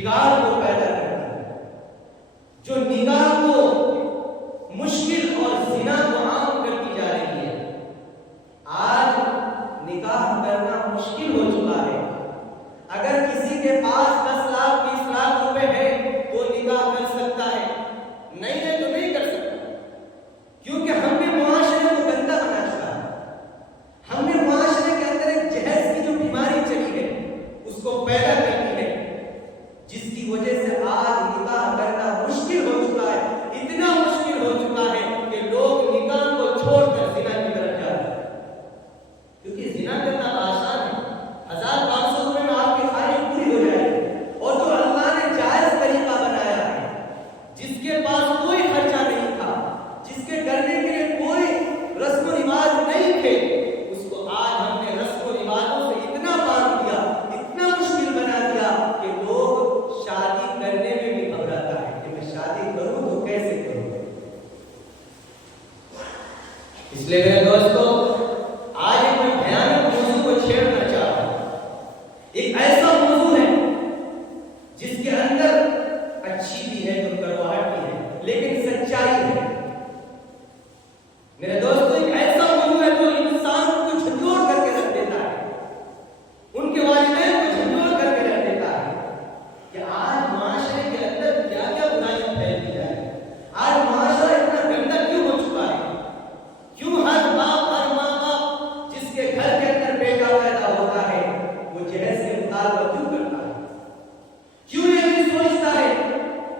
بگاڑ کو پیدا کرتی ہے، جو نکاح کو مشکل اور زنا کو عام کرتی جا رہی ہے۔ آج نکاح کرنا مشکل ہو چکا ہے۔ اگر کسی کے پاس 10 لاکھ 20 لاکھ روپے ہے وہ نکاح کر سکتا ہے، نہیں ہے تو نہیں کر سکتا، کیونکہ ہم نے معاشرے کو گندا بنا چکا ہے۔ ہم نے معاشرے کے اندر ایک جہیز کی جو بیماری چلی ہے اس کو پیدا کر دی ہے، جس کی وجہ سے آج نکاح کرنا مشکل ہو چکا ہے، اتنا مشکل ہو چکا ہے کہ لوگ نکاح کو چھوڑ کر زنا کی طرف جا رہے ہیں، کیونکہ زنا کرنا آسان ہے۔ 1500 روپے میں آپ کی خواہش پوری ہو جائے گی، اور جو اللہ نے جائز طریقہ بنایا ہے، جس کے پاس کوئی خرچہ نہیں تھا، جس کے کرنے کے لیے کوئی رسم و رواج نہیں تھے، اس کو آج ہم نے رسم و رواجوں سے اتنا باندھ دیا، اتنا مشکل بنا دیا کہ لوگ شادی کرنے میں بھی گھبراتا ہے کہ میں شادی کروں تو کیسے کروں۔ اس لیے میرے دوستو، آج میں بھیانک موضوع کو چھیڑنا چاہ رہا ہوں۔ ایک ایسا موضوع ہے جس کے اندر اچھی بھی ہے تو کڑواہٹ بھی ہے، لیکن سچائی ہے۔ میرے دوستو، ایک ایسا موضوع ہے جو انسان کو جھنجھوڑ کر کے رکھ دیتا ہے، ان کے والدین کو جھنجھوڑ کر کے رکھ دیتا ہے کہ آج معاشرے کے اندر کیا کیا برائیاں پھیلتی جا رہی ہیں۔ آج معاشرہ اتنا گندا کیوں ہو چکا ہے؟ کیوں ہر باپ ہر ماں باپ جس کے گھر کے اندر بیٹا پیدا ہوتا ہے وہ جہیز سے مطالبہ کیوں کرتا ہے؟ کیوں یہ نہیں سوچتا ہے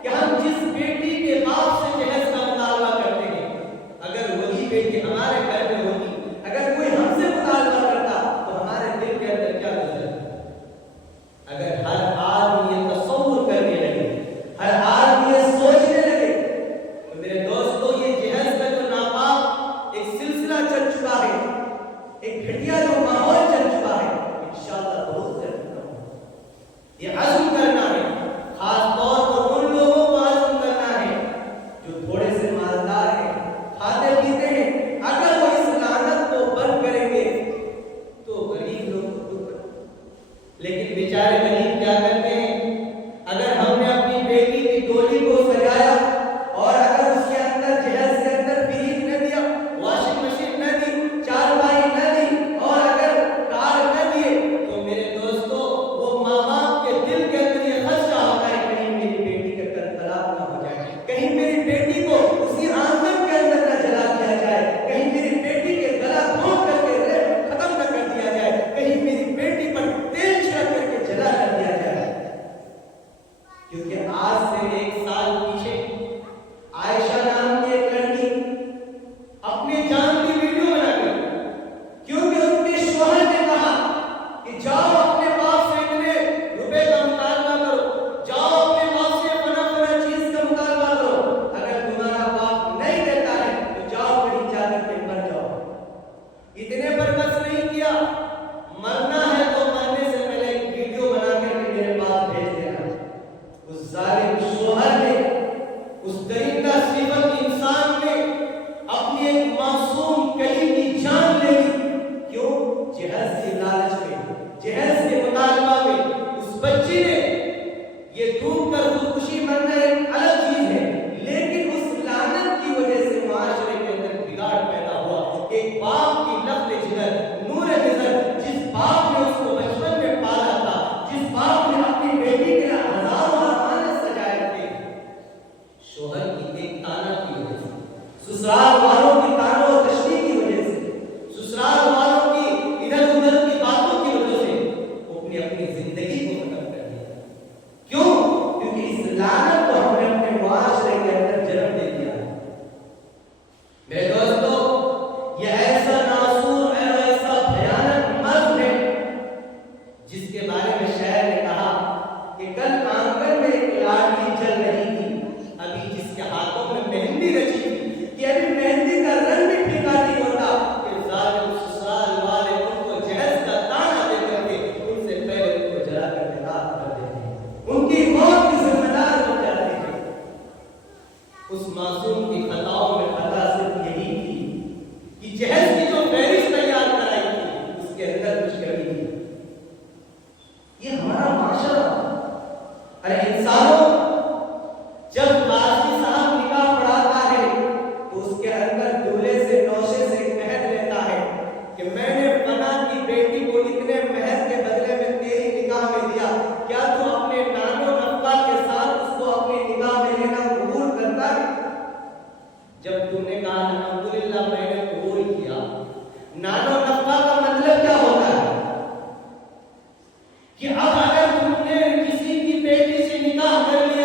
کہ ہم جس بیٹی کے باپ سے جہیز کا مطالبہ کرتے ہیں، اگر وہی بیٹی ہمارے گھر میں ہوتی، اگر کوئی ہم سے مطالبہ کرتا تو ہمارے دل کے اندر کیا گزرتا؟ اگر ہر آدمی یہ تصور کرنے لگے، ہر آدمی یہ سوچنے لگے، تو میرے دوستو یہ جہیز کا جو ناپاک ایک سلسلہ چل چکا ہے، ایک گھٹیا جو ماحول چل چکا ہے، انشاءاللہ بہت جلد ختم ہوگا۔ یہ عزم کرنا ہے، خاص طور پر ان لوگوں کو عزم کرنا ہے جو تھوڑے سے مالدار ہیں، کھاتے پیتے ہیں۔ اگر وہ اس لعنت کو بند کریں گے تو غریب لوگ خود کریں، لیکن بیچارے غریب کیا کرتے ہیں؟ اگر ہم نے اپنی بیٹی کی ڈولی کو سجایا اور اگر اس کے اندر جہیز کے اندر فریج نہ دیا، واشنگ مشین نہ دی، چارپائی نہ دی، اور اگر کار نہ دیے، تو میرے دوستو وہ ماں باپ کے دل کے اندر یہ خدشہ ہوتا ہے کہیں میری بیٹی کا کل طلاق نہ ہو جائے، کہیں میری بیٹی کو اسی آنگن کے اندر نہ جلا دیا جائے، کہیں میری بیٹی کے گلا گھونٹ کر کے ختم نہ کر دیا جائے، کہیں میری بیٹی پر تیل چھڑک کر کے جلا نہ دیا جائے۔ کیونکہ آج سے 1 سال پیچھے عائشہ نام کی ایک لڑکی اپنی جان کی ویڈیو بنا کر، کیونکہ ان کے شوہر نے کہا کہ جاؤ اپنے باپ سے اتنے روپے کا مطالبہ کرو، جاؤ اپنے باپ سے فنا چیز کا مطالبہ کرو، اگر تمہارا باپ نہیں دیتا ہے تو جاؤ کہیں جا کر کے مر جاؤ۔ اتنے پر بس نہیں کیا، مرنا ہے تو مرنے سے پہلے ایک ویڈیو بنا کر کے میرے پاس بھیج دینا۔ اس ظالم شوہر نے، اس درندہ صفت انسان نے اپنی ایک معصوم کلی کی جان لے لی، کیوں؟ جہیز کے لالچ میں، جہیز کے مطالبہ میں۔ اس بچی نے یہ ڈوب کر خودکشی مرنا ایک الگ چیز ہے، لیکن اس لعنت کی وجہ سے معاشرے کے اندر بگاڑ پیدا ہوا۔ ایک باپ کی لفظ جگر، نور نظر، جس باپ نے اس کو بچپن میں پالا تھا، جس باپ نے اپنی بیٹی کے لیے ہزاروں ارمان سجائے تھے، شوہر کی ایک طعنہ کی وجہ سے، سسرال والوں کی طعنہ و تشنیع کی وجہ سے، سسرال والوں کی ادھر ادھر کی باتوں کی وجہ سے وہ اپنی زندگی کو ختم کر دیا۔ کیوں؟ کیونکہ اس لعنت کو ہم نے اپنے معاشرے کے اندر جنم دے دیا ہے۔ میرے دوستو، یہ ایسا ناسور ہے، ایسا بھیانک مرض ہے جس کے بارے میں شاعر نے کہا کہ کل آنگن میں ایک لاڈلی چل رہی تھی، ابھی جس کے ہاتھوں میں مہندی رچی تھی، کہ ابھی مہندی کا رنگ بھی پھیکا نہیں ہوتا کہ ظالم سسرال والے ان کو جہیز کا طعنہ دے کر کے ان سے پہلے ان کو جلا کر کے راکھ کر دیتے ہیں، ان کی موت کی ذمہ دار ہو جاتے ہیں۔ اس معصوم کی خطاؤں میں خطا صرف یہی تھی کہ جہیز کی جو فہرست تیار کرائی تھی اس کے اندر کچھ کمی تھی۔ یہ ہمارا معاشرہ ارے انسانوں، جب قاضی صاحب نکاح پڑھاتا ہے تو اس کے اندر دولہے سے نوشے سے ایک عہد لیتا ہے کہ میں نے فلاں کی بیٹی کو اتنے مہر کے بدلے میں تیری نکاح میں دیا، کیا تو اپنے نان و نفقہ کے ساتھ اس کو اپنی نکاح میں لینا قبول کرتا ہے؟ جب تم نے کہا الحمدللہ میں نے قبول کیا، نان و نفقہ کا مطلب کیا ہوتا ہے کہ اب اگر تم نے کسی کی بیٹی سے نکاح کر لیا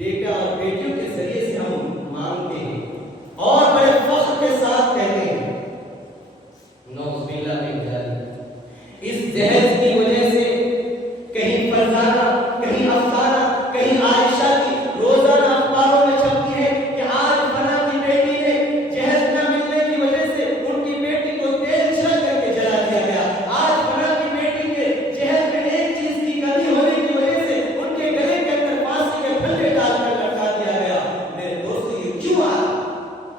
بیٹا اور بیٹیوں کے ذریعے سے ہم مانگتے ہیں اور بڑے فخر کے ساتھ کہتے ہیں نعوذ باللہ من ذالک، اس جہیز کی وجہ سے کہیں فرزانہ، کہیں افسانہ، کہیں عائشہ کی روزانہ اخباروں میں چھپتی ہے کہ آج فلاں کی بیٹی نے جہیز نہ ملنے کی وجہ سے ان کی بیٹی کو تیل چھڑک کر کے جلا دیا گیا، آج فلاں کی بیٹی کے جہیز میں ایک چیز کی کمی ہونے کی وجہ سے ان کے گلے کے اندر پھانسی کے پھندے ڈال کر لٹکا دیا گیا۔ میرے دوستو یہ کیوں آیا؟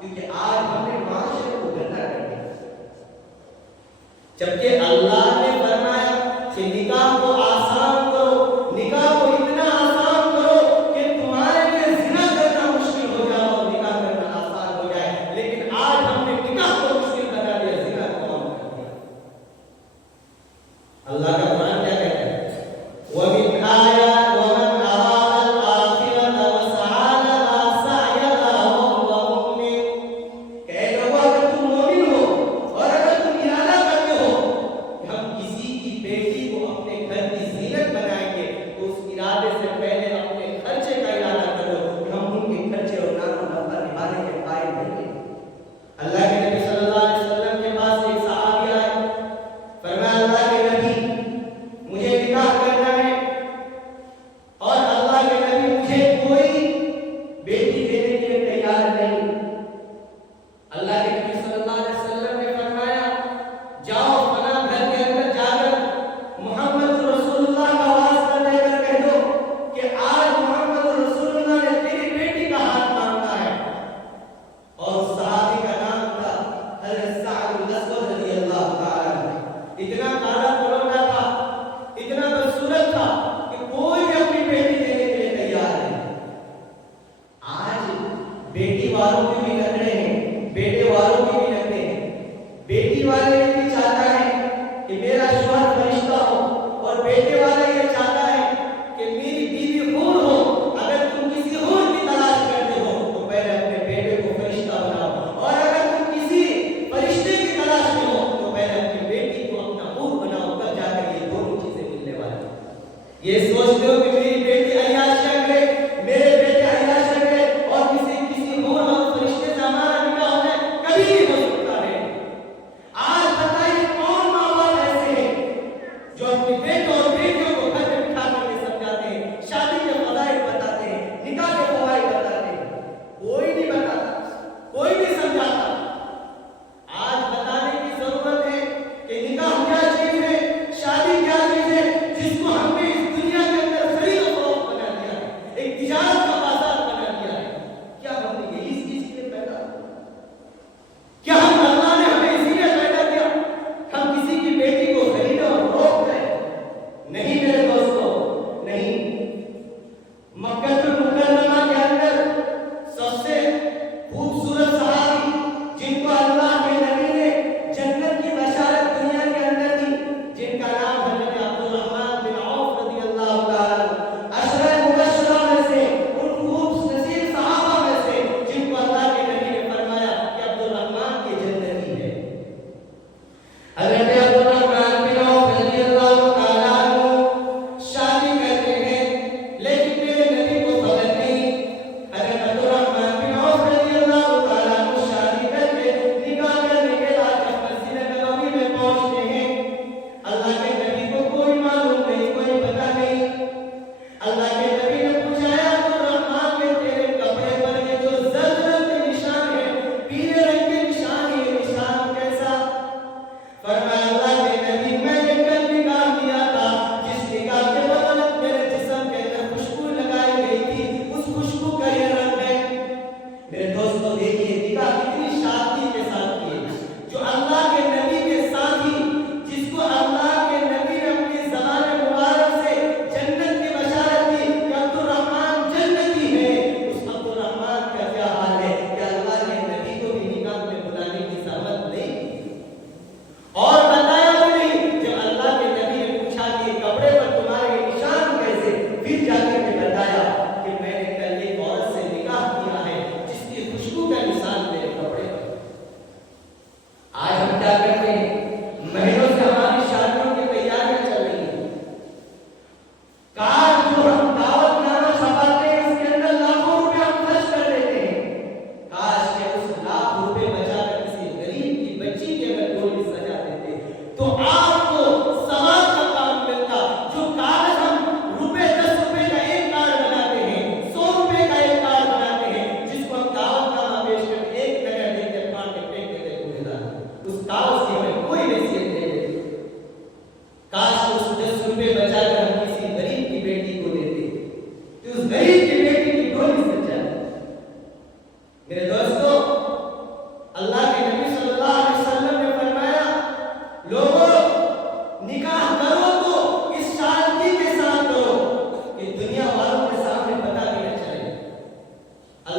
کیونکہ آج ہم نے معاشرے کو گندا کر دیا، جبکہ اللہ نے فرمایا کہ نکاح کو آسان کرو، نکاح کو اتنا آسان کرو کہ تمہارے لیے زنا کرنا مشکل ہو جائے اور نکاح کرنا آسان ہو جائے، لیکن آج ہم نے نکاح کو مشکل بنا دیا، زنا کو عام کر دیا۔ اللہ کا قرآن کیا کہتا ہے؟ وَمِنْ آيَاتِ وَمَنْ أَرَادَ الْآخِرَةَ وَسَعَى لَهَا سَعْيَهَا وَهُوَ مُؤْمِنٌ، کہ اے لوگوں اگر تم مومن ہو اور اگر تم ارادہ کرتے ہو کہ ہم کسی کی بیٹی کو اپنے گھر کی زینت بنائیں گے تو اس ارادے سے پہلے اپنے خرچے کا ارادہ کرو کہ ہم ان کے خرچے اور نان و نفع نبھانے کے قائل نہیں ہیں۔ اللہ کے نبی صلی اللہ علیہ وسلم کے پاس ایک صحابی آئے، فرمایا اللہ کے نبی مجھے نکاح کرنا ہے اور اللہ کے نبی مجھے کوئی بیٹی دینے کے لیے تیار نہیں۔ اللہ کے نبی صلی اللہ علیہ وسلم نے فرمایا جاؤ فلاں گھر کے اندر جا کر محمد رسول اللہ کا واسطہ دے کر کہہ دو کہ آج محمد رسول اللہ نے تیری بیٹی کا ہاتھ مانگا ہے۔ اور اس صحابی کا نام تھا حضرت سعد بن اسود رضی اللہ تعالیٰ عنہ۔ اتنا کالا کلوٹا تھا، اتنا بدصورت تھا کہ کوئی بھی اپنی بیٹی دینے کے لیے تیار نہیں۔ آج بیٹی والوں کے بھی لگنے ہیں، بیٹے والوں کے بھی لگنے ہیں۔ بیٹی والے یہ بھی چاہتا ہے کہ میرا شوہر فرشتہ ہو اور بیٹے والا یہ چاہتا ہے کہ میری بیوی حور ہو۔ اگر تم کسی حور کی تلاش کرتے ہو تو پہلے اپنے بیٹے کو فرشتہ بناؤ، اور اگر تم کسی فرشتے کی تلاش میں ہو تو پہلے اپنی بیٹی کو اپنا حور بناؤ، تب جا کر یہ دونوں چیزیں ملنے والی ہیں۔ یہ سوچتے ہو کہ میری بیٹی عیاشیاں کرے، میرے بیٹے عیاشیاں کرے اور کسی حور اور فرشتے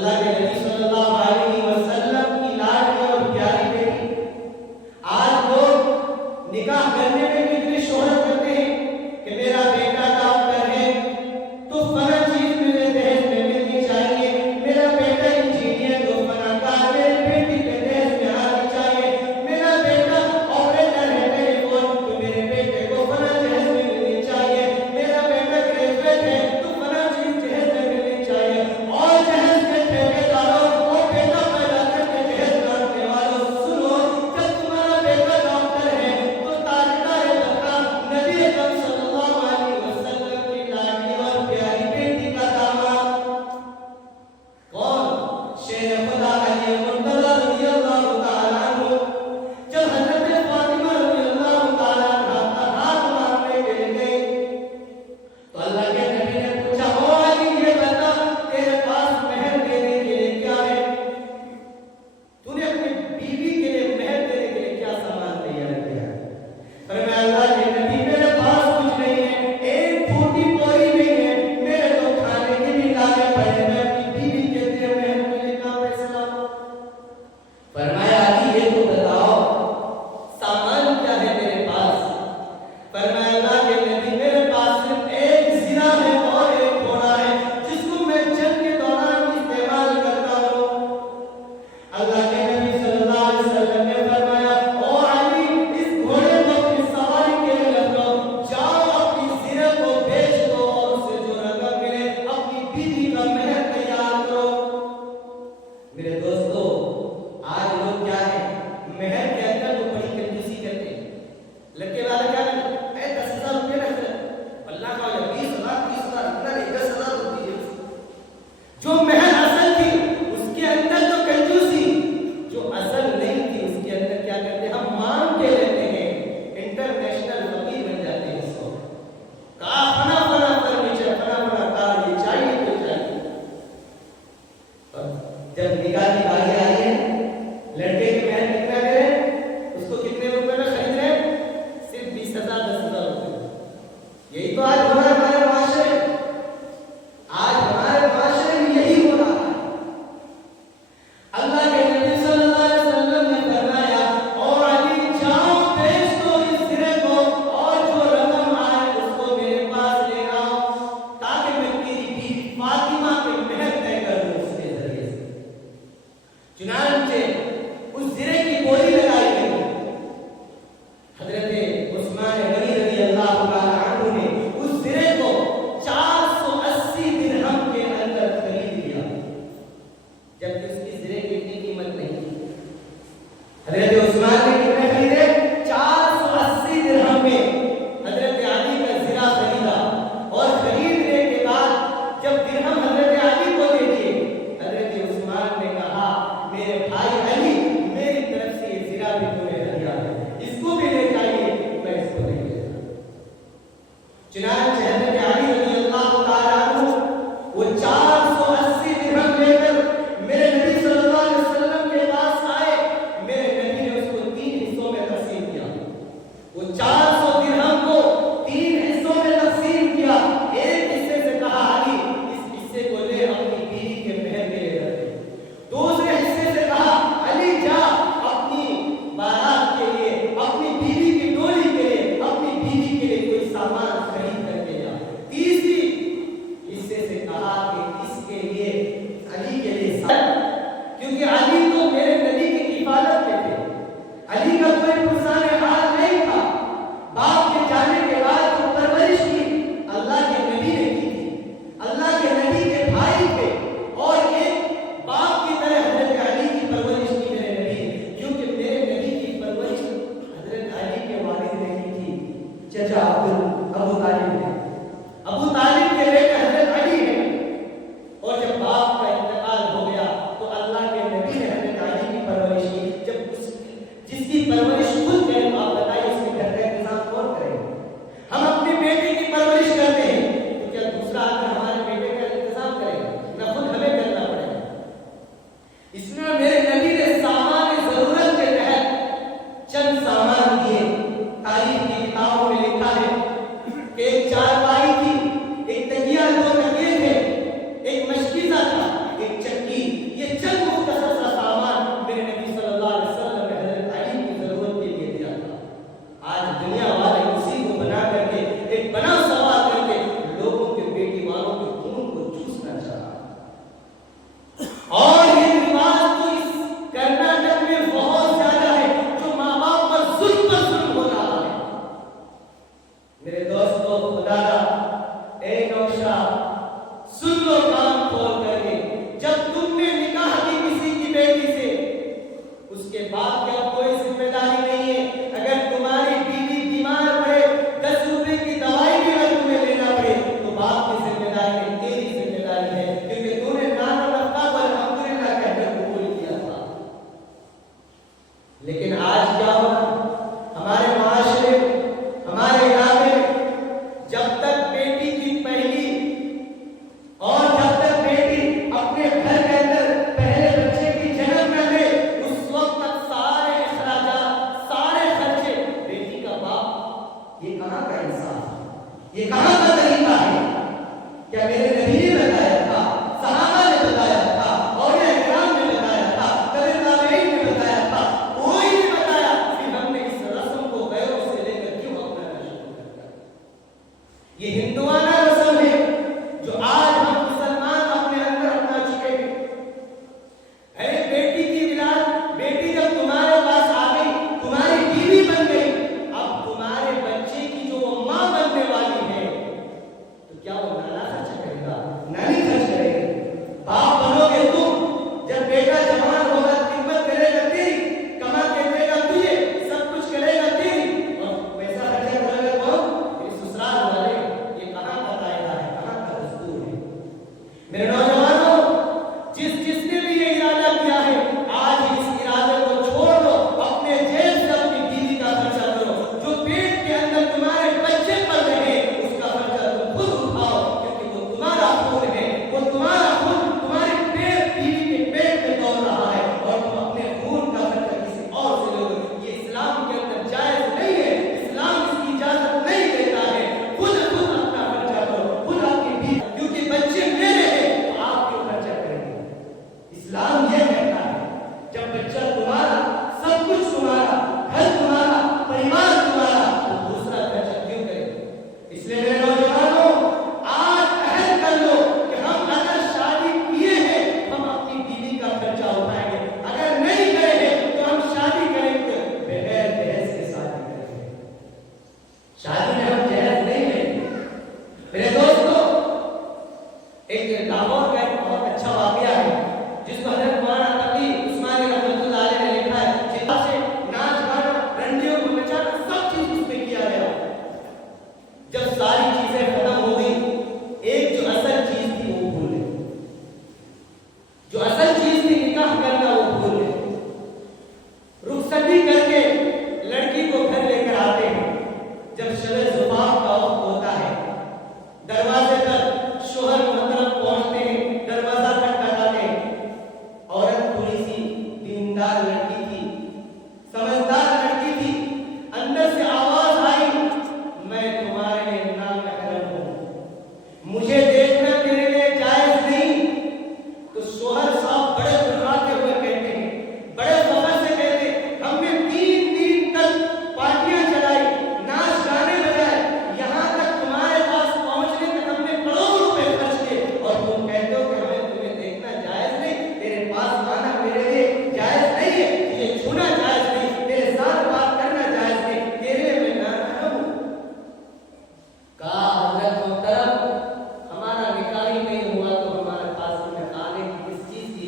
اللہ کے نبی صلی اللہ علیہ وسلم کی لاڈلی اور پیاری بیٹی. آج لوگ نکاح کرنے میں بھی اتنی شہرت کرتے ہیں کہ میرا بیٹا ڈاکٹر ہے تو فلاں چیز مجھے دہیج میں ملنی چاہیے، میرا بیٹا انجینئر تو فلاں کار میری بیٹی کے دہیج میں آنی چاہیے، میرا بیٹا آپریٹر ہے ٹیلی فون تو میرے بیٹے کو فلاں دہیج میں ملنی چاہیے، میرا بیٹا گریجویٹ ہے تو فلاں چیز دہیج میں ملنی چاہیے. اور دہیج کے ٹھیکیداروں اور بیٹا پیدا کر کے دہیج مانگنے والوں، سنو، جب تمہارا بیٹا ڈاکٹر ہے تو تاجدار بکرا نبی اکرم صلی اللہ علیہ وسلم کی لاڈلی اور پیاری بیٹی کا داماد کون؟ شیر خدا علی مرتضی رضی اللہ تعالیٰ عنہ جب حضرت فاطمہ رضی اللہ تعالیٰ عنہ کا ہاتھ مانگنے کے لیے گئی تو اللہ کے نبی نے پوچھا، او علی یہ بتا تیرے پاس مہر دینے کے لیے کیا ہے؟ تو نے اپنی بیوی کے لیے مہر دینے کے لیے کیا سامان تیار کیا ہے؟ فرمایا اللہ کے نبی میرے پاس کچھ نہیں ہے، ایک پھوٹی کوئی نہیں ہے، میرے تو کھانے کے بھی لانے پڑے، میں اپنی بیوی کے لیے مہر کے لیے کہاں پیسے لاؤں؟ فرمایا علی یہ تو بتاؤ سامان کیا ہے تیرے پاس؟ فرمایا اللہ کے نبی میرے پاس صرف ایک زرہ ہے اور ایک گھوڑا ہے جس کو میں جنگ کے دوران استعمال کرتا ہوں. اللہ کے نبی صلی اللہ علیہ وسلم نے فرمایا، او علی اس گھوڑے کو اپنی سواری کے لیے رکھ لو، جاؤ اپنی زرہ کو بیچ دو اور اسے جو رقم ملے اپنی بیوی کا مہر تیار کرو. میرے دوستو آج لوگ کیا ہے مہر کے اندر تو بڑی کنجوسی کرتے ہیں. لڑکے والا کیا کرتے ہیں 10,000 روپے رکھ دے، اللہ کا 20,000 30,000 اتنا نہیں 10,000 ہوتی ہے. جو مہر اصل تھی اس کے اندر تو کنجوسی، جو اصل نہیں تھی اس کے اندر کیا کرتے ہیں ہم مانگ کے لیتے ہیں، انٹرنیشنل فقیر بن جاتے ہیں. اس کو کہا فنا فنا فرنیچر فنا فنا کار یہ چاہیے تو چاہیے. جب نکاح کی باری آئی ہے لڑکے کے مہر کتنا دے رہے ہیں؟ اس کو کتنے روپے میں خرید رہے ہیں؟ صرف 20,000 10,000 روپے. یہی تو آج ہو رہا ہے ہمارے معاشرے میں. آج ہمارے معاشرے میں یہی ہو رہا ہے. اللہ کے نبی صلی اللہ علیہ وسلم نے فرمایا، اور علی جاؤ بیچ دو اس زرے کو اور جو رقم آئے اس کو میرے پاس لے آؤ تاکہ میں تیری بیوی فاطمہ کے مہر طے کر دوں اس کے ذریعے سے. چنانچہ اس زرے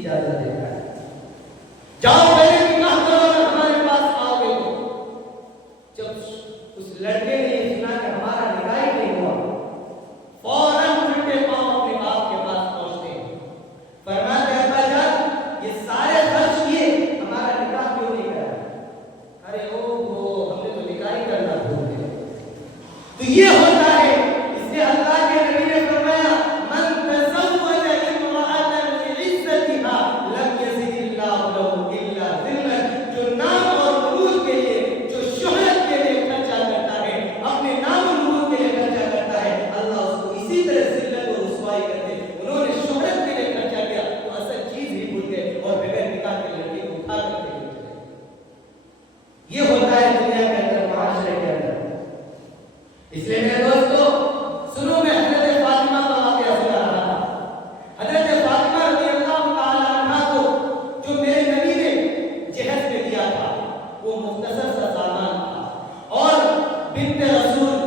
اجازت دیتا ہے، جاؤ پہلے نکاح کرو اور ہمارے پاس آؤ گے تو۔ جب اس لڑکے نے یہ سنا کہ ہمارا نکاح ہی نہیں ہوا، فوراً الٹے پاؤں اپنے باپ کے پاس پہنچتے ہیں، فرماتے ہیں ابا جان یہ سارے خرچ کیے، ہمارا نکاح کیوں نہیں کرا؟ ارے او ہم نے تو نکاح ہی کرنا بھول گئے۔ تو یہ ہوتا ہے، اس لیے اللہ کے نبی نے فرمایا من تزوج امرأة لعزتها لم يزد اللہ له الا ذلا، جو نام اور نمود کے لیے، جو شہرت کے لیے خرچہ کرتا ہے، اپنے نام اور نمود کے لیے خرچہ کرتا ہے، اللہ اس کو اسی طرح ذلت اور رسوائی کرتے ہیں۔ انہوں نے شہرت کے لیے خرچہ کیا تو اصل چیز ہی بھول گئے اور بغیر نکاح کے لڑکی کو اٹھا کر کے چلے گئے۔ یہ ہوتا ہے دنیا کے اندر، معاشرے کے اندر۔ اس لیے میرے دوستو سنو، میں حضرت فاطمہ کا واقعہ سنا رہا تھا۔ حضرت فاطمہ رضی اللہ تعالی عنہا کو جو میرے نبی نے جہیز میں دیا تھا وہ مختصر سا سامان تھا، اور بنت رسول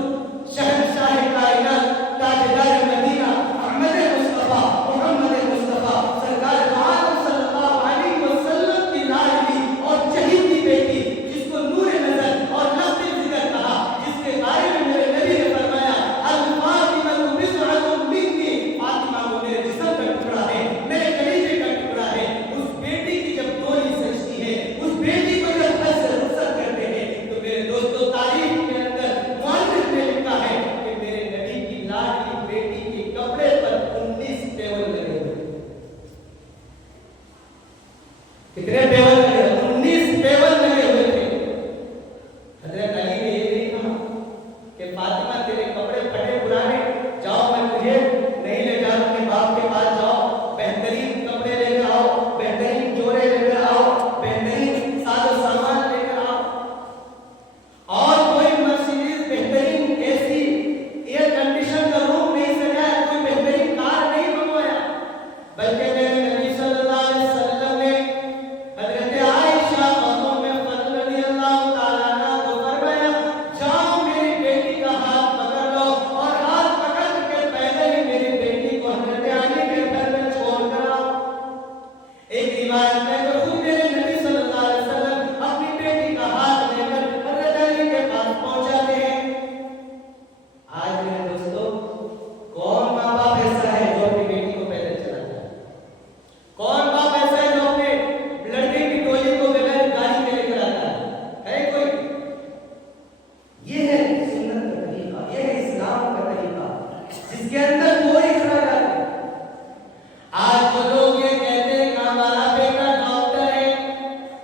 شہنشاہ کائنات تاجدار مدینہ احمد مصطفیٰ محمد مصطفیٰ سرکار دو عالم صلی اللہ علیہ وسلم کی لاڈلی اور چہیتی بیٹی، جس کو نور نظر اور لفظ ذکر کہا، جس کے بارے میں میرے نبی نے فرمایا الفاطمہ بضعۃ منی، فاطمہ کو میرے جسم کا ٹکڑا ہے، میرے کلیجے کا ٹکڑا ہے۔ اس بیٹی کی جب ڈولی سجتی ہے، اس بیٹی کو جب حج سے رخصت کرتے ہیں، تو میرے دوستو تاریخ کے اندر مؤرخ نے لکھا ہے کہ میرے نبی کی لاڈلی بیٹی کے کپڑے پر 19 پیول لگے ہوئے۔ کتنے پیول لگے؟ 19 پیول لگے ہوئے تھے۔ حضرت علی نے یہ نہیں کہا کہ فاطمہ تیرے کپڑے پھٹے پرانے، جاؤ میں تجھے نہیں لے جاؤں، اپنے باپ کے پاس جاؤ، بہترین کپڑے لے کر آؤ، بہترین جوڑے لے کر آؤ، بہترین ساز و سامان لے کر آؤ، اور کوئی مرسیڈیز بہترین اے سی ایئر کنڈیشن کا روم نہیں سجایا، کوئی بہترین کار نہیں منگوایا، بلکہ میرے نبی صلی اللہ علیہ وسلم نے حضرت عائشہ ام فضل رضی اللہ تعالیٰ عنہ کو فرمایا جاؤ میری بیٹی کا ہاتھ پکڑ لو، اور ہاتھ پکڑ کے پیدل ہی میری بیٹی کو حضرت علی کے گھر میں چھوڑ کر آؤ۔ ایک روایت میں کہ خود میرے نبی صلی اللہ علیہ وسلم اپنی بیٹی کا ہاتھ لے کر حضرت علی کے پاس پہنچاتے ہیں۔ آج میرے دوستو کون ماں باپ ایسا ہے جو اپنی بیٹی کو پیدل چلاتا ہے؟ کون باپ ایسا ہے جو اپنے لڑکے کی ڈولی کو بغیر گاڑی کے لے کر آتا ہے کوئی؟ یہ ہے سنت کا طریقہ، یہ ہے اسلام کا طریقہ، جس کے اندر کوئی اخراجات نہیں۔ آج جو لوگ یہ کہتے ہیں کہ ہمارا بیٹا ڈاکٹر ہے،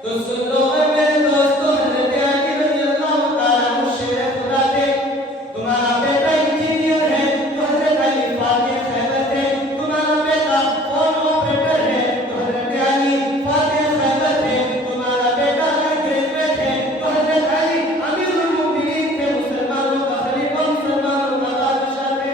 تو سن لو اے میرے دوستو، حضرت علی رضی اللہ تعالیٰ عنہ شیر خدا تھے۔ تمہارا بیٹا انجینئر ہے تو حضرت علی فاتح خیبر تھے، تمہارا بیٹا فون آپریٹر ہے تو حضرت علی فاتح خیبر تھے، تمہارا بیٹا اگر گریجویٹ ہے تو حضرت علی امیر المؤمنین تھے، مسلمانوں کا خلیفہ، مسلمانوں کا بادشاہ تھے۔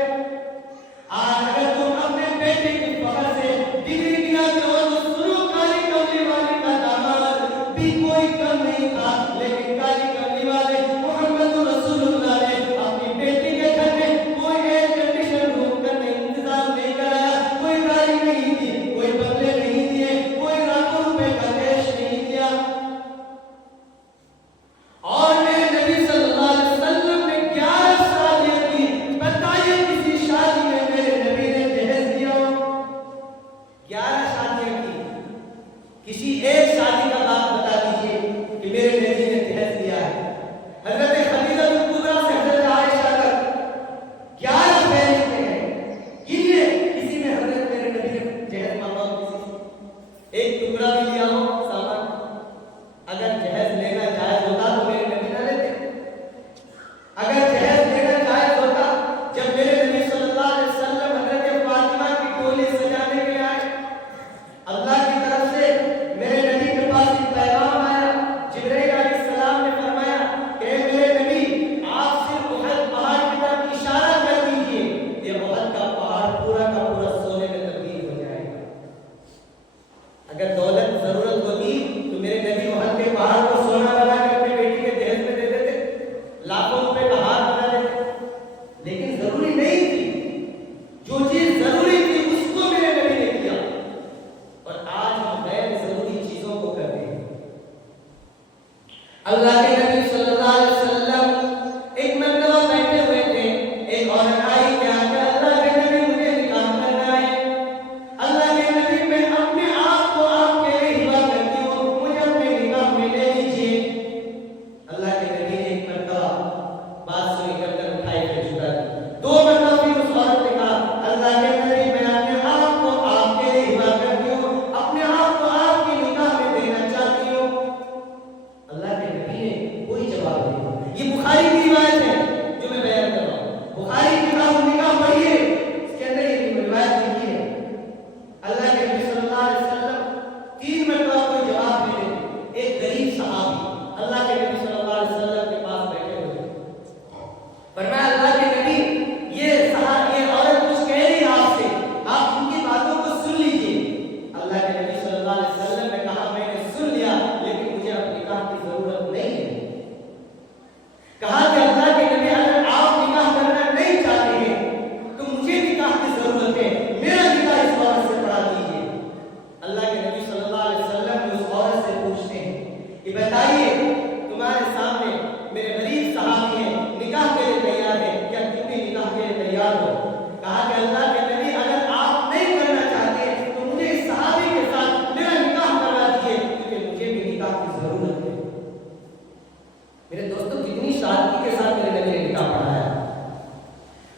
آج اگر تم اپنے بیٹے کی فخر سے ڈگری دیا تو سنو کالی کملی والے کا داماد بھی کوئی کم نہیں تھا، لیکن کالی کملی والے محمد رسول اللہ نے اپنی بیٹی کے گھر میں کوئی ایئر کنڈیشن روم کا انتظام نہیں کرایا، کوئی گاڑی نہیں دی، کوئی بنگلے نہیں دیے، کوئی لاکھوں روپے کا دیش نہیں دیا۔ اور میرے نبی صلی اللہ علیہ وسلم نے 11 شادیاں کی۔ بتائیے کسی شادی میں میرے نبی نے جہیز دیا ہو؟ 11 شادیاں کی، کسی ایک شادی کا بات بتا دیجئے کہ میرے نبی نے جہیز دیا ہے۔ حضرت خدیجہ کبریٰ سے حضرت عائشہ تک 11 فہرستیں ہیں، گنیے کسی میں حضرت میرے نبی نے جہیز مانگا ہو؟ کسی سے ایک ٹکڑا بھی لیا ہو سامان؟ اگر جہیز لینا جائز ہوتا تو میرے نبی نہ لیتے؟ اگر جہیز لینا جائز ہوتا، جب میرے نبی صلی اللہ علیہ وسلم حضرت فاطمہ کی ڈولی سجانے کے لیے آئے، اللہ کی طرف سے میرے نبی کے پاس ایک پیغام آیا، جبرائیل علیہ السلام نے فرمایا کہ اے میرے نبی آپ صرف احد پہاڑ کی طرف اشارہ کر دیجئے، یہ احد کا پہاڑ پورا کا پورا سونے میں تبدیل ہو جائے گا۔ اگر دولت ضرورت ہوتی تو میرے نبی احد کے پہاڑ کو سونا بنا کے اپنی بیٹی کے جہیز میں دے دیتے، لاکھوں روپے کا ہار بنا دیتے، لیکن ضروری نہیں تھی۔ جو چیز ضروری تھی اس کو میرے نبی نے کیا، اور آج ہم اللہ کے نبی صلی اللہ علیہ وسلم ایک مرتبہ بیٹھے ہوئے تھے، ایک عورت آئی کہ اللہ کے نبی مجھے نکاح کرنا ہے، اللہ کے نبی میں اپنے آپ کو آپ کے لیے ہبہ کرتی ہوں، مجھے اپنے نکاح میں لے لیجیے۔ اللہ کے نبی نے ایک مرتبہ بات سنی کر اٹھائی پھر جھکا دی، دو مرتبہ پھر اس عورت نے کہا اللہ کے نبی میں اپنے آپ کو آپ کے لیے ہبہ کرتی ہوں، اپنے آپ کو آپ کی نکاح میں دینا چاہتی ہوں۔ اللہ کے نبی نے کوئی جواب نہیں۔ یہ بخاری کی روایت ہے جو میں بیان کر رہا ہوں، بخاری کی نکاح پڑھیے، اس کے اندر یہ روایت لکھی ہے۔ اللہ کے نبی صلی اللہ علیہ وسلم تین مرتبہ کوئی جواب نہیں دیتے۔ ایک غریب صحابی اللہ کے نبی صلی اللہ علیہ وسلم کے پاس بیٹھے ہوئے تھے، فرمایا اللہ کے نبی یہ عورت کچھ کہہ رہی ہے آپ سے، آپ ان کی باتوں کو سن لیجیے۔ اللہ کے نبی صلی اللہ علیہ وسلم نے کہا میں نے سن لیا لیکن مجھے اب نکاح کی ضرورت نہیں ہے۔ کہا کہ اللہ کے نبی اگر آپ نکاح کرنا نہیں چاہتے ہیں تو مجھے نکاح کی ضرورت ہے، میرا نکاح اس عورت سے پڑھا دیجیے۔ اللہ کے نبی صلی اللہ علیہ وسلم نے اس عورت سے پوچھتے ہیں کہ بتائیے تمہارے سامنے میرے غریب صحابی ہیں، نکاح کے لیے تیار ہے، کیا تم بھی نکاح کے لیے تیار ہو؟ کہا کہ اللہ کے نبی اگر آپ نہیں کرنا چاہتے تو مجھے اس صحابی کے ساتھ میرا نکاح کروا دیجیے کیونکہ مجھے بھی نکاح کی ضرورت ہے۔ میرے دوستوں کتنی سادگی کے ساتھ میرے نبی نے نکاح پڑھایا۔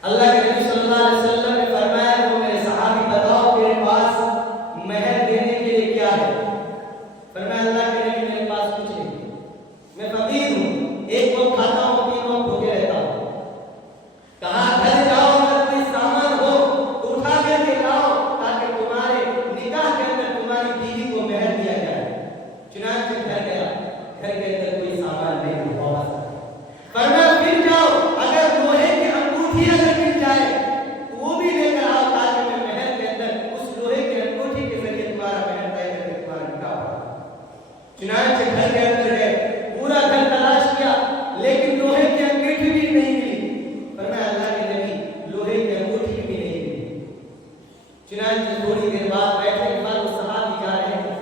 اللہ کے نبی صلی اللہ علیہ وسلم نے فرمایا تو میرے صحابی بتاؤ میرے پاس مہر دینے کے لیے کیا ہے؟ فرمایا اللہ کے نبی میرے پاس کچھ نہیں، میں فقیر ہوں، ایک وقت کھاتا ہوں تین وقت بھوکے رہتا ہوں۔ کہا گھر جاؤ اگر کوئی سامان ہو تو اٹھا کر کے لاؤ تاکہ تمہارے نکاح کے اندر تمہاری بیوی کو مہر دیا جائے۔ چنانچہ گھر گیا، گھر کے اندر کوئی سامان نہیں ہوا۔ فرمایا پھر جاؤ اگر لوہے کی انگوٹھی اگر مل جائے تو وہ بھی لے کر آؤ تاکہ میں مہر کے اندر اس لوہے کی انگوٹھی کے ذریعے تمہارا مہر طے کر کے تمہارا نکاح پڑھاؤں۔ چنانچہ گھر کے اندر گئے، پورا گھر تلاش کیا لیکن لوہے کی انگوٹھی بھی نہیں ملی۔ فرمایا اللہ کے نبی لوہے کی انگوٹھی بھی نہیں ملی۔ چنانچہ تھوڑی دیر بعد بیٹھے کے بعد وہ صحابی جا رہے ہیں،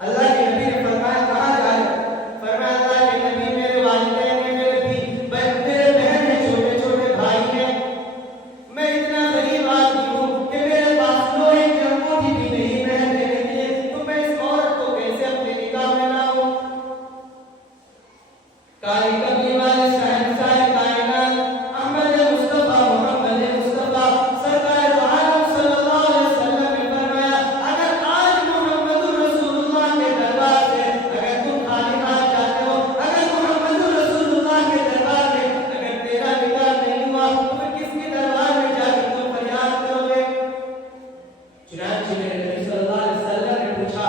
اللہ کے نبی نے فرمایا کہاں جا رہے؟ فرمایا اللہ کے نبی میرے والدین ہیں، میرے بہن ہیں، چھوٹے چھوٹے بھائی ہیں، میں اتنا غریب آدمی ہوں کہ میرے پاس لوہے کی انگوٹھی بھی نہیں مہر دینے کے لیے، تو میں اس عورت کو کیسے اپنے نکاح میں لاؤں؟ کالی کملی والے شہنشاہ کائنات احمد مصطفیٰ محمد مصطفیٰ سرکار دو عالم صلی اللہ علیہ وسلم نے فرمایا اگر آج محمد رسول اللہ کے دربار سے اگر تم خالی ہاتھ جاتے ہو، اگر محمد رسول اللہ کے دربار میں اگر تیرا نکاح نہیں ہوا تو پھر کس کے دربار میں جا کے تم فریاد کرو گے؟ چنانچہ میرے نبی صلی اللہ علیہ وسلم نے پوچھا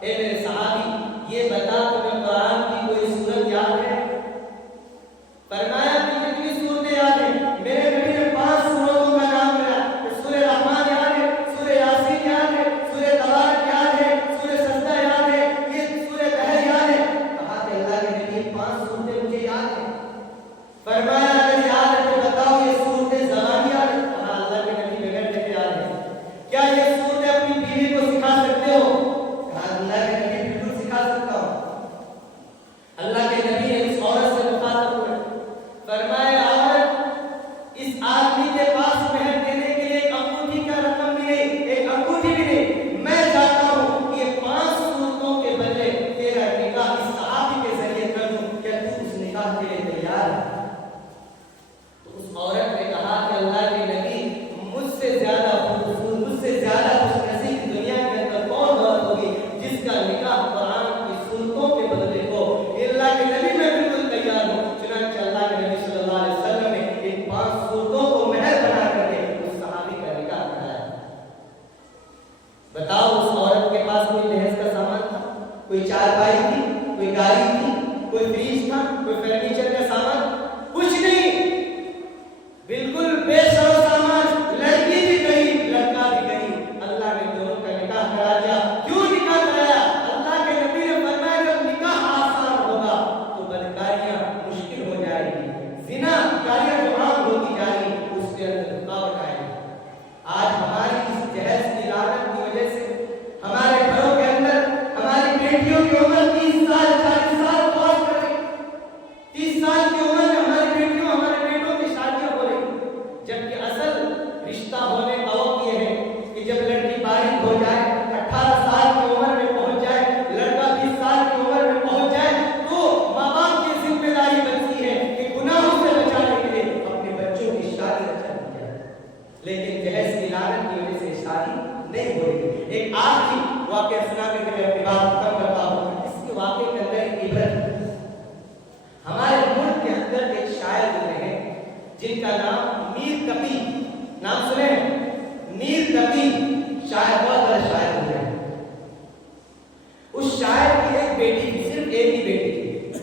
اے میرے صحابی یہ بتا تمہیں قرآن کی کوئی سورت یاد ہے؟ فرمایا کہ کتنی صورتیں یاد ہیں؟ میرے نبی نے 5 سورتوں کا نام لیا، سورہ رحمان یاد ہے، سورہ یاسین یاد ہے، سورہ تبارک یاد ہے، سورہ سجدہ یاد ہے، یہ سورہ دہر یاد ہے۔ کہا کہ اللہ کے نبی یہ 5 صورتیں مجھے یاد ہیں۔ فرمایا اگر یاد ہے تو بتاؤ یہ صورتیں زبان یاد ہے؟ کہا اللہ کے نبی بغیر دیکھے یاد ہے۔ کیا یہ صورتیں اپنی بیوی کو سکھا سکتے ہو؟ کہا اللہ کے نبی بالکل سکھا سکتا ہوں۔ اللہ کے نبی نے اس عورت سے مخاطب ہوئے، فرمایا عورت اس آدمی کے پاس مہر دینے کے لیے ایک انگوٹھی کا رقم بھی نہیں، ایک انگوٹھی بھی نہیں، میں چاہتا ہوں یہ 5 صورتوں کے بدلے تیرا نکاح اس صحابی کے ذریعے کر دوں، کیا تو اس نکاح کے لیے تیار ہے؟ تو اس عورت نے کہا کہ اللہ کے نبی مجھ سے زیادہ خوبصورت، مجھ سے زیادہ خوش نصیب دنیا کے اندر کون عورت ہوگی جس کا نکاح قرآن کی صورتوں کے بدلے ہو؟ اللہ کے نبی میں بالکل تیار ہوں۔ چنانچہ اللہ کے نبی صلی اللہ علیہ وسلم نے ان 5 صورتوں کو مہر بنا کر کے اس صحابی کا نکاح کرایا۔ بتاؤ اس عورت کے پاس کوئی جہیز کا سامان تھا؟ کوئی چارپائی تھی؟ کوئی گاڑی تھی؟ کوئی فریج تھا؟ کوئی فرنیچر کا سامان؟ کچھ نہیں، بالکل بے سر سامان۔ لڑکی بھی گئی، لڑکا بھی گئی، اللہ نے دونوں کا نکاح کرا دیا۔ کیوں نکاح کرایا؟ اللہ کے نبی نے فرمایا جب نکاح آسان ہوگا تو بدکاریاں مشکل ہو جائے گی، زنا کاریاں جو عام ہوتی جائیں گی اس کے اندر رکاوٹ آئے گی۔ آج ہماری اس جہیز کی لعنت کی وجہ سے ہمارے گھروں کے اندر ہماری بیٹیوں کی عمر 30 سال 40 سال پاس کر واقعہ سنا کر کے میں اپنی بات ختم کرتا ہوں. اس کے واقعے کے اندر ایک عبرت ہے. ہمارے ملک کے اندر ایک شاعر گزرے ہیں جن کا نام میر تقی. نام سنے ہیں؟ میر تقی شاعر، بہت بڑا شاعر گزرے ہیں. اس شاعر کی ایک بیٹی تھی، صرف ایک ہی بیٹی تھی.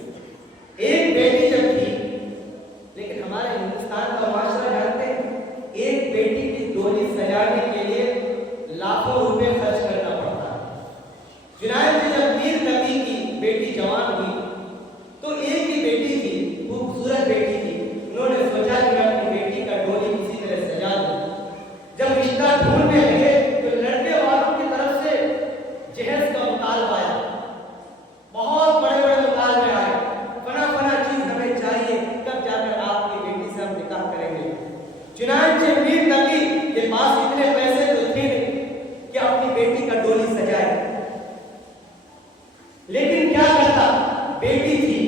ایک بیٹی جب تھی، لیکن ہمارے ہندوستان کا معاشرہ جانتے ہیں ایک بیٹی کی ڈولی سجانے کے لیے لاکھوں روپے خرچ کرنا پڑتا ہے. چنانچہ جب میر تقی کی بیٹی جوان ہوئی تو ایک ہی بیٹی تھی، خوبصورت بیٹی تھی. انہوں نے سوچا کہ میں اپنی بیٹی کا ڈولی کسی طرح سجا دوں. جب رشتہ ڈھونڈنے لگے تو لڑکے والوں کی طرف سے جہیز کا مطالبہ آیا. بہت بڑے بڑے مطالبے آئے، فنا چیز ہمیں چاہیے، تب جا کر آپ کی بیٹی سے ہم نکاح کریں گے. چنانچہ میر تقی کے پاس اتنے پیسے تو تھے کہ اپنی بیٹی کا ڈولی سجائے، لیکن کیا کرتا، بیٹی تھی،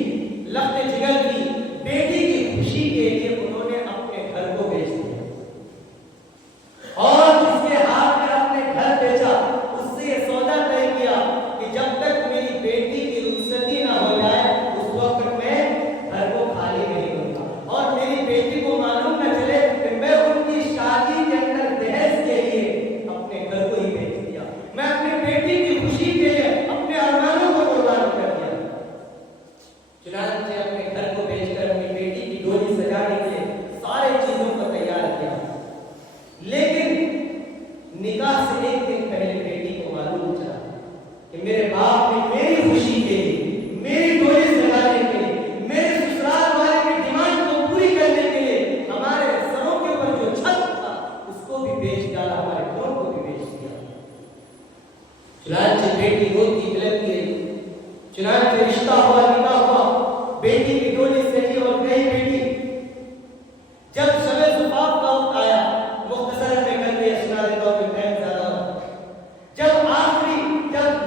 لخت جگر تھی. بیٹی کی خوشی کے لیے انہوں نے اپنے گھر کو بیچ دیا، اور جس کے ہاتھ میں اپنے گھر بیچا اس سے یہ سودا طے کیا کہ جب تک میری بیٹی کی رخصتی نہ ہو جائے اس وقت میں گھر کو خالی نہیں کروں گا، اور میری بیٹی کو معلوم نہ چلے کہ میں ان کی شادی کے اندر دہیز کے لیے اپنے گھر کو ہی بیچ دیا. میں اپنی بیٹی کی خوشی کے لیے اپنے ارمانوں کو قربان کر دیا. چنانچہ اپنے گھر کو بیچ کر اپنی بیٹی کی ڈولی سجانے کے لیے سارے چیزوں کو تیار کیا. لیکن نکاح سے ایک دن پہلے بیٹی کو معلوم چلا کہ میرے باپ نے میری خوشی کے لیے، میری ڈولی سجانے کے لیے، میرے سسرال والے کی ڈیمانڈ کو پوری کرنے کے لیے ہمارے سروں کے اوپر جو چھت تھا اس کو بھی بیچ ڈالا، ہمارے گھروں کو بھی بیچ دیا. چنانچہ بیٹی روتی بلکتی رہی. چنانچہ رشتہ ہوا، نکاح ہوا، بیٹی کی ڈولی سجی اور گئی بیٹی. جب شب زفاف کا وقت آیا، مختصر میں کر کے سنا دیتا ہوں کہ ٹائم زیادہ ہو. جب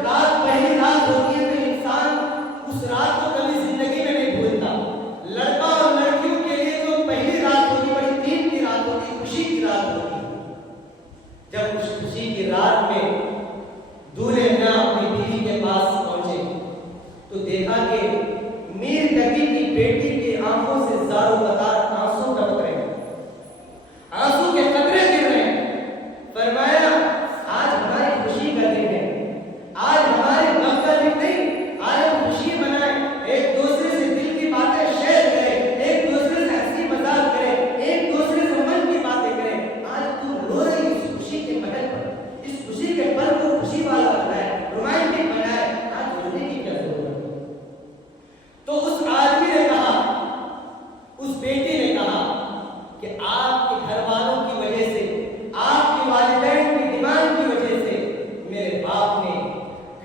رات پہلی رات ہوتی ہے تو انسان اس رات کو کبھی زندگی میں نہیں بھولتا. لڑکا اور لڑکیوں کے لیے تو پہلی رات ہوتی بڑی دین کی رات ہوتی، خوشی کی رات ہوتی. جب اس خوشی کی رات میں دولہے میاں اپنی بیوی کے پاس پہنچے تو دیکھا کہ میر تقی کی بیٹی کی آنکھوں سے زاروں قطار آنسو ٹپک رہے ہیں، آنسو کے قطرے گر رہے ہیں. فرمایا آج ہماری خوشی کا دن ہے، آج ہماری غم کا دن نہیں، آج ہم خوشی منائیں، ایک دوسرے سے دل کی باتیں شیئر کریں، ایک دوسرے سے ہنسی مذاق کریں، ایک دوسرے سے من کی باتیں کریں. آج تم رو رہی اس خوشی کے محل پر، اس خوشی کے پل کو خوشی والا بنائے، رومانٹک بنائے، آج رونے کی کیا ضرورت ہے. تو اس آدمی نے کہا، اس بیٹی نے کہا کہ آپ کے گھر والوں کی وجہ سے، آپ کے والدین کی ڈیمانڈ کی وجہ سے میرے باپ نے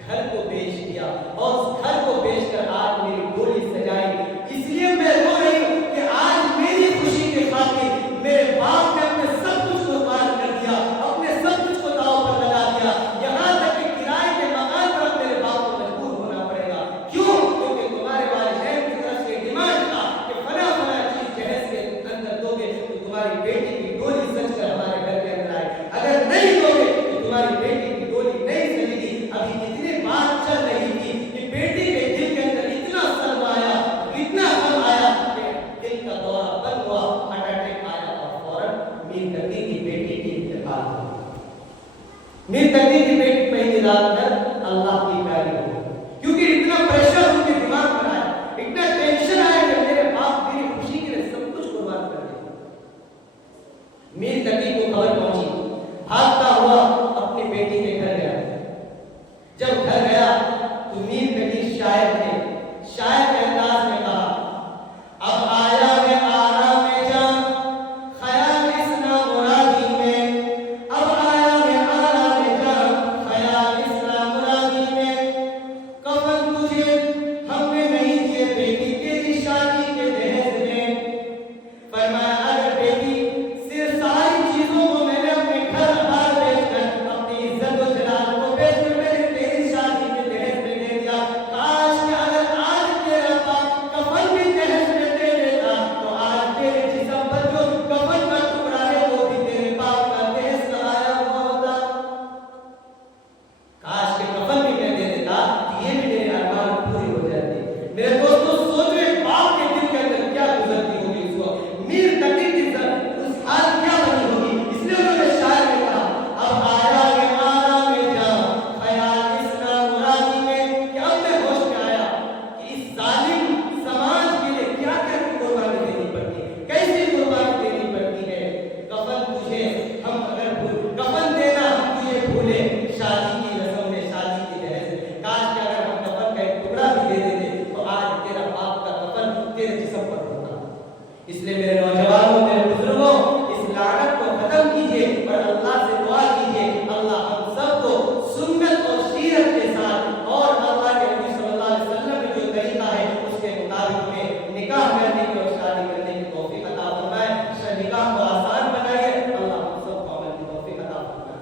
گھر کو بیچ دیا، اور اس گھر کو بیچ کر آج میری ڈولی سجائی. اس لیے میں رو رہی ہوں کہ آج میری خوشی کے خاطر میرے باپ نے اپنے سب کچھ قربان کر دیا، اپنے سب کچھ کو داؤ پر لگا دیا. یہاں تک کہ کرائے کے مکان پر میرے باپ کو مجبور ہونا پڑے گا. کیوں؟ کیونکہ تمہارے والدین کی طرف سے ڈیمانڈ تھا کہ فلاں چیز جہیز کے اندر دو گے تو تمہاری بیٹی کی ڈولی سج کر ہمارے گھر کے اندر آئے، اگر نہیں دو گے تو تمہاری بیٹی کی ڈولی نہیں سجے گی. ابھی اتنی بات چل رہی تھی کہ بیٹی کے دل کے اندر اتنا صدمہ آیا، اتنا غم آیا کہ دل کا دورہ بند ہوا، ہارٹ اٹیک آیا اور فوراً میر تقی کی بیٹی کی انتقال ہوا. میر تقی کی بیٹی پہلی رات میں اللہ کی پیاری ہوئی، کیونکہ اتنا پریشر ان کے دماغ پر آیا، اتنا ٹینشن آیا کہ میرے باپ میری خوشی کے لیے سب کچھ قربان کر دیا. میر تقی کو خبر پہنچی، بھاگتا ہوا اپنی بیٹی کے گھر گیا. جب گھر گیا تو میر تقی شاعر تھے، شاعر کے انداز میں کہا، اب آیا ہے آرام جاں خیال اس نامرادی میں، اب آیا ہے آرام جاں خیال اس نامرادی میں. کفن تجھے ہم نے نہیں دیے بیٹی تیری شادی کے جہیز میں. فرمایا اگر بیٹی صرف ساری چیزوں کو میں نے اپنے گھر بار بیچ کر، اپنی عزت و جلال کو بیچ کر میں نے تیری شادی اس لیے میرے